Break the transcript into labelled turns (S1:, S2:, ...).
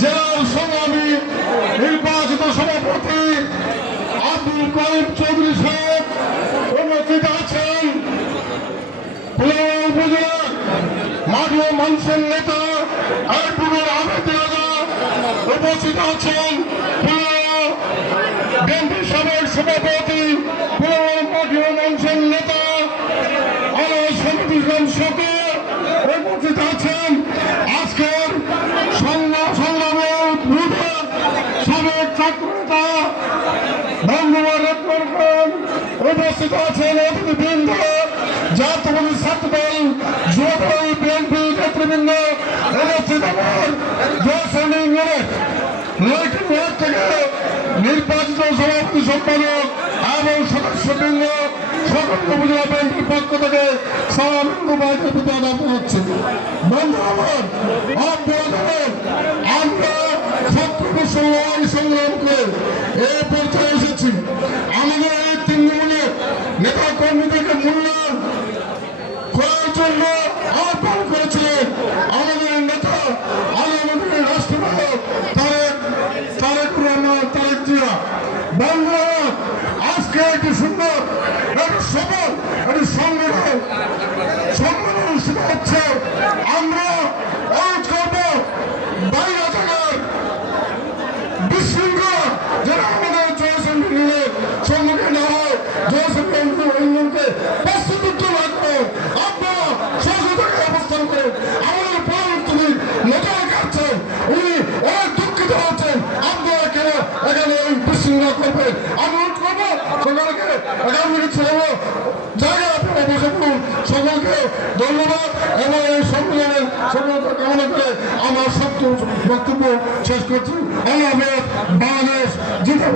S1: জেলার সংগ্রামী নির্বাচিত সভাপতি আব্দুল করিম চৌধুরী সাহেব উপস্থিত আছেন। উপজেলা মানুষের নেতা আইপুরের আবেদ রাজা উপস্থিত আছেন। আজকের সংগ্রাম সংগ্রামে উদ্ভূত নেতা বন্ধুবার উপস্থিত আছেন অতিথিবৃন্দ জাতীয় ছাত্রদল যুবদল বিএনপি নেতৃবৃন্দ উপস্থিত আমার জয়সনী ইউনিট নয়টি ওয়ার্ড থেকে নির্বাচিত সভাপতি সম্পাদক এবং সদস্যবৃন্দ সকল উপজেলা বিএনপির পক্ষ থেকে সালাম বাইকে প্রতি আদান হচ্ছে বন্ধু আমার আপনারা লড়াই সংগ্রাম করে এই পর্যায়ে এসেছি। আমাদের এই নম্বরের নেতা কর্মীদেরকে মূল্যায়ন জন্য আহ্বান করেছিলেন আমাদের নেতা সুন্দর, একটি সফল, একটি সম্মেলন শুরু হচ্ছে। আমরা অনুরোধ করব বাইরে থাকার বিশৃঙ্খলা যেন আমাদের জয়সন ইউনিয়নের সম্মুখীন না হয় জয়সন ইউনিয়নকে প্রস্তুত রাখব আপনারা সহযোগিতাকে অবস্থান করেন আমাদের পরবর্তী নেতারা কাটছেন উনি অনেক দুঃখিত হচ্ছেন। আপনারা কেন এখানে এই বিশৃঙ্খলা করবেন? আমি অনুরোধ করব এগারো মিনিট ছিল ধন্যবাদ এবং এই সম্মেলনের সম্মিলিত কামনা করে আমার সত্য বক্তব্য শেষ করছি। আল্লাহ বাংলাদেশ জিতে